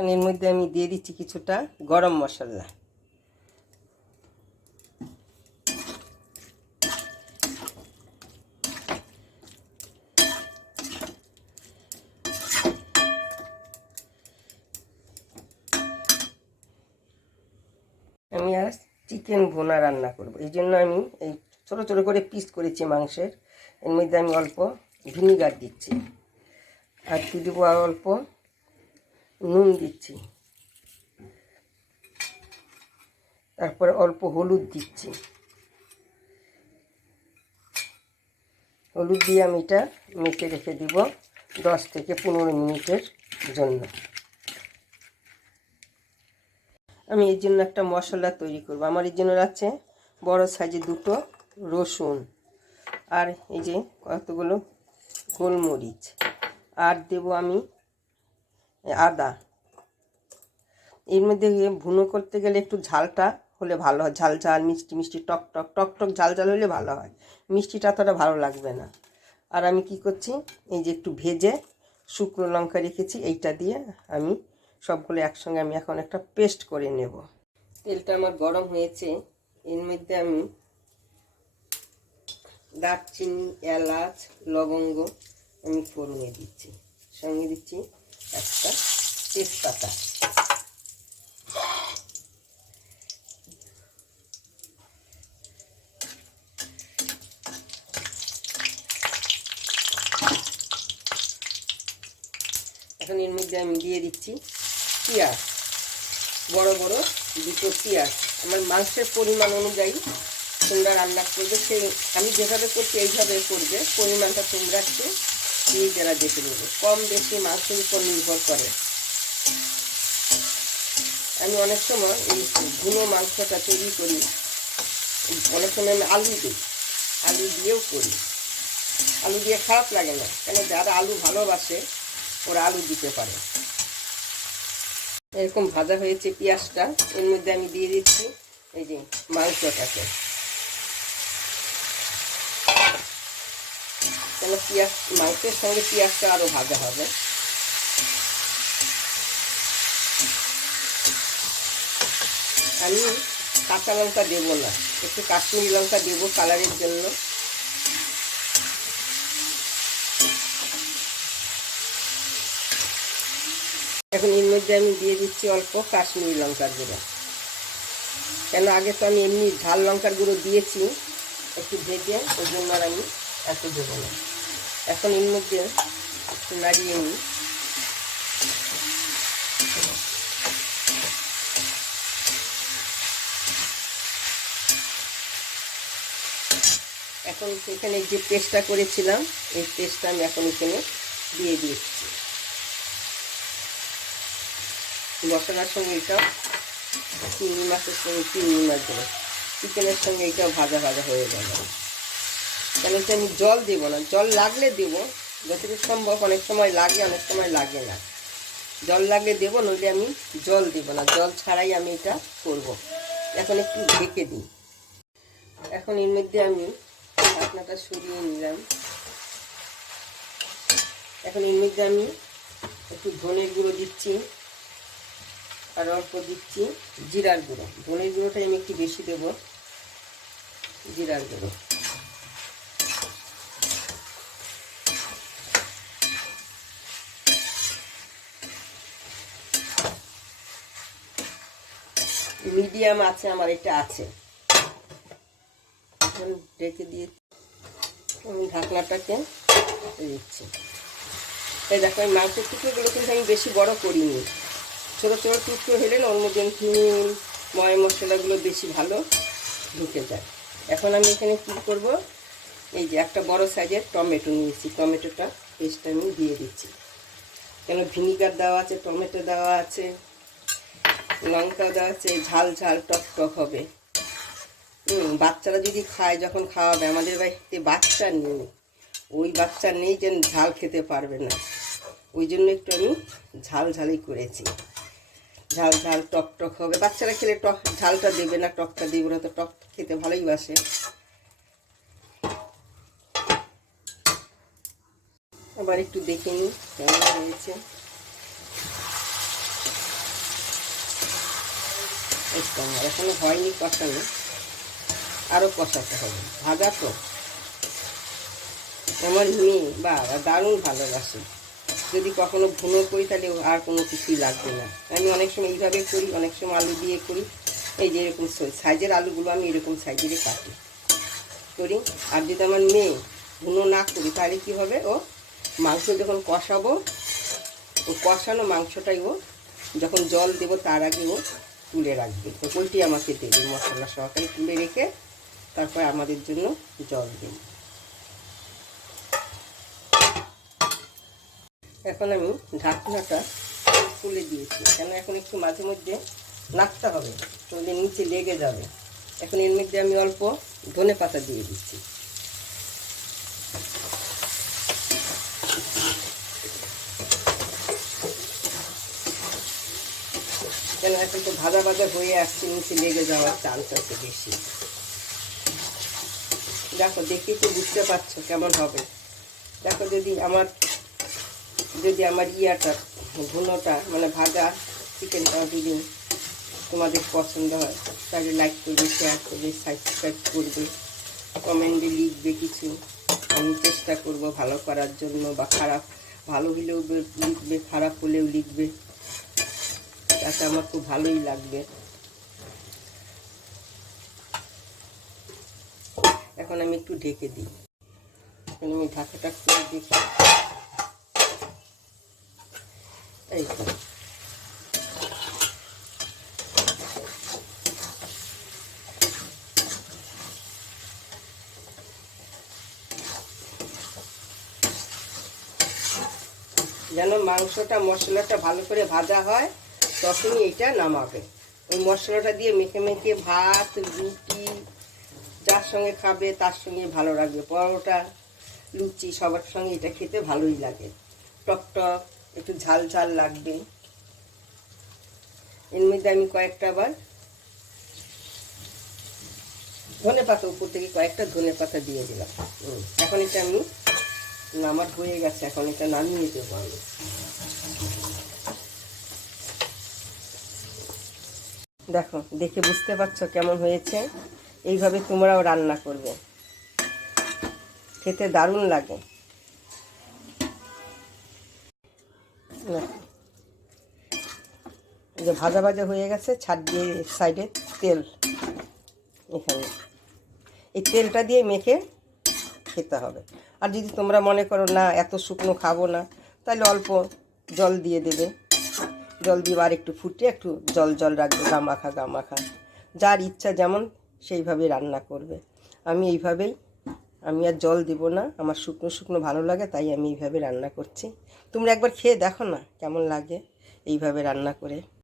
এখন এর মধ্যে আমি দিয়ে দিচ্ছি কিছুটা গরম মশলা। আমি আজ চিকেন ভুনা রান্না করব, এই জন্য আমি এই ছোটো ছোটো করে পিস করেছি মাংসের। এর মধ্যে আমি অল্প ভিনিগার দিচ্ছি, আর দিয়ে দেবো অল্প নুন দিচ্ছি, তারপরে অল্প হলুদ দিচ্ছি। হলুদ দিয়ে আমি এটা মেখে রেখে দিব 10 থেকে 15 মিনিটের জন্য। আমি এর জন্য একটা মশলা তৈরি করব। আমার এর জন্য আছে বড় সাইজে 2টো রসুন, আর এই যে কতগুলো গোলমরিচ, আর দেব আমি আদা। এর মধ্যে ভুনো করতে গেলে একটু ঝালটা হলে ভালো হয়, ঝাল ঝাল মিষ্টি মিষ্টি টক টক টক টক ঝাল ঝাল হলে ভালো হয়, মিষ্টিটা অতটা ভালো লাগবে না। আর আমি কি করছি, এই যে একটু ভেজে শুকনো লঙ্কা রেখেছি, এইটা দিয়ে আমি সবগুলো একসঙ্গে আমি এখন একটা পেস্ট করে নেব। তেলটা আমার গরম হয়েছে, এর মধ্যে আমি দারচিনি, এলাচ, লবঙ্গ আমি ফোড়নে দিচ্ছি, সঙ্গে দিচ্ছি একটা তেজপাতা। এখন এর মধ্যে আমি দিয়ে দিচ্ছি পেঁয়াজ, বড় বড় 2টো পেঁয়াজ। আমার মাংসের পরিমাণ অনুযায়ী তোমরা রান্না করবে, সেই আমি যেভাবে করছি এইভাবে করবে, পরিমাণটা তোমরা একটু নিজেরা দেখে নেবে, কম বেশি মাংসের উপর নির্ভর করে। আমি অনেক সময় এই ভুনো মাংসটা তৈরি করি, অনেক সময় আমি আলু দিই, আলু দিয়েও করি। আলু দিয়ে খারাপ লাগে না, কেন যারা আলু ভালোবাসে ওরা আলু দিতে পারে। এরকম ভাজা হয়েছে পেঁয়াজটা, এর মধ্যে আমি দিয়ে দিচ্ছি এই যে মাংসটাকে। কেন পেঁয়াজ, মাংসের সঙ্গে পেঁয়াজটা আরও ভাজা হবে। আমি কাঁচা লঙ্কা দেবো না, একটু কাশ্মীরি লঙ্কা দেবো কালারের জন্য। এখন এর মধ্যে আমি দিয়ে দিচ্ছি অল্প কাশ্মীরি লঙ্কার গুঁড়ো, কেন আগে তো আমি এমনি ঝাল লঙ্কার গুঁড়ো দিয়েছি একটু ভেজে, ওই জন্য আর আমি এত দেবো না। এখন এর মধ্যে একটু নাড়িয়ে নিই। এখন এখানে যে পেস্টটা করেছিলাম, এই পেস্টটা আমি এখন এখানে দিয়ে দিচ্ছি। মশলার সঙ্গে এটাও, চিংড়ি মাছের সঙ্গে চিংড়ি মাছ দেবো, চিকেনের সঙ্গে এটাও ভাজা ভাজা হয়ে যাবে। কেন কি আমি জল দেবো না, জল লাগলে দেবো যতটুকু সম্ভব, অনেক সময় লাগে অনেক সময় লাগে না। জল লাগলে দেবো, নইলে আমি জল দেবো না, জল ছাড়াই আমি এটা করব। এখন একটু ঢেকে দিই। এখন এর মধ্যে আমি ঢাকনাটা সরিয়ে নিলাম। এখন এর মধ্যে আমি একটু ধনের গুঁড়ো দিচ্ছি, আর অল্প দিচ্ছি জিরার গুঁড়ো। ধনের গুঁড়োটাই আমি একটু বেশি দেব, জিরার গুঁড়ো। মিডিয়াম আছে আমার, এটা আছে। এখন ঢেকে দিয়ে আমি ঢাকনাটাকে দিচ্ছি। এই দেখো, এই মাংসের টুকরোগুলো কিন্তু আমি বেশি বড় করিনি, ছোটো ছোটো টুকরো হলে না ওর মধ্যে নুন ময় মশলাগুলো বেশি ভালো ঢুকে যায়। এখন আমি এখানে কী করব, এই যে একটা বড় সাইজের টমেটো নিয়েছি, টমেটোটা পেস্টটা আমি দিয়ে দিচ্ছি। কেন ভিনিগার দেওয়া আছে, টমেটো দেওয়া আছে, লঙ্কা দেওয়া আছে, ঝাল ঝাল টক টক হবে। বাচ্চারা যদি খায়, যখন খাওয়াবে, আমাদের বাড়িতে বাচ্চা নেই, ওই বাচ্চা নেই যেন ঝাল খেতে পারবে না, ওই জন্য একটু আমি ঝাল ঝালই করেছি। ঝাল ঝাল টক টক হবে, বাচ্চারা খেলে টক ঝালটা দেবে না, টকটা দেবে না, তো টক খেতে ভালোই বাসে। আবার একটু দেখে নিই কেমন হয়েছে। একটু আমার এখনো হয়নি কষানো, আরও কষাতে হবে, ভাজা তো। আমার মেয়ে বাবা দারুণ ভালোবাসে, যদি কখনো ভুনো করি তাহলে আর কোনো কিছুই লাগবে না। আমি অনেক সময় এইভাবে করি, অনেক সময় আলু দিয়ে করি। এই যে এরকম সাইজের আলুগুলো আমি এরকম সাইজেরই কাটি করি। আর যদি আমার মেয়ে ভুনো না করি তাহলে কী হবে, ও মাংস যখন কষাবো, ও কষানো মাংসটাই ও যখন জল দেবো তার আগে ও তুলে রাখবে, তো ওইটি আমাকে দেবে মশলা সহকারে তুলে রেখে তারপর আমাদের জন্য জল দেবে। এখন আমি ঢাকনাটা খুলে দিয়েছি, কেন এখন একটু মাঝে মধ্যে নাড়তে হবে, তাহলে নিচে লেগে যাবে। এখন এর মধ্যে আমি অল্প ধনেপাতা দিয়ে দিচ্ছি। কেন এখন তো ভাজা ভাজা হয়ে আসছে, নিচে লেগে যাওয়ার চান্স আছে বেশি। দেখো, দেখি তো বুঝতে পারছো কেমন হবে। দেখো, যদি আমার ইয়াটা ভুনোটা মানে ভাজা চিকেনটা যদি তোমাদের পছন্দ হয় তাহলে লাইক করবে, শেয়ার করবে, সাবস্ক্রাইব করবে, কমেন্টে লিখবে কিছু। আমি চেষ্টা করব ভালো করার জন্য, বা ভালো হলেও লিখবে, খারাপ হলেও লিখবে, তাতে আমার খুব ভালোই লাগবে। এখন আমি একটু ঢেকে দিই, এখন আমি ঢাকাটা খুলে দেখি। এই তো যেন মাংসটা মশলাটা ভালো করে ভাজা হয় তখনই এটা নামাবে। ওই মশলাটা দিয়ে মেখে মেখে ভাত, রুটি যার সঙ্গে খাবে তার সঙ্গে ভালো লাগবে, পরোটা, লুচি সবার সঙ্গে এটা খেতে ভালোই লাগে। টক টক একটু ঝাল ঝাল লাগবে। এর মধ্যে আমি কয়েকটা আবার ধনেপাতা, উপর থেকে কয়েকটা ধনেপাতা দিয়ে দিলাম। এখন এটা আমি আমার হয়ে গেছে, এখন এটা নামিয়ে দেবো আমি। দেখো, দেখে বুঝতে পারছো কেমন হয়েছে। এইভাবে তোমরাও রান্না করবে, খেতে দারুণ লাগে। যে ভাজা ভাজা হয়ে গেছে, ছাড় দিয়ে সাইডে তেল, এখানে এই তেলটা দিয়ে মেখে খেতে হবে। আর যদি তোমরা মনে করো না এত শুকনো খাবো না, তাহলে অল্প জল দিয়ে দেবে। জল দিয়ে আর একটু ফুটে একটু জল জল রাখবে, গামাখা গামাখা, যার ইচ্ছা যেমন সেইভাবে রান্না করবে। আমি আর জল দেব না, আমার শুকনো শুকনো ভালো লাগে, তাই আমি এইভাবে রান্না করছি। তোমরা একবার খেয়ে দেখো না কেমন লাগে এইভাবে রান্না করে।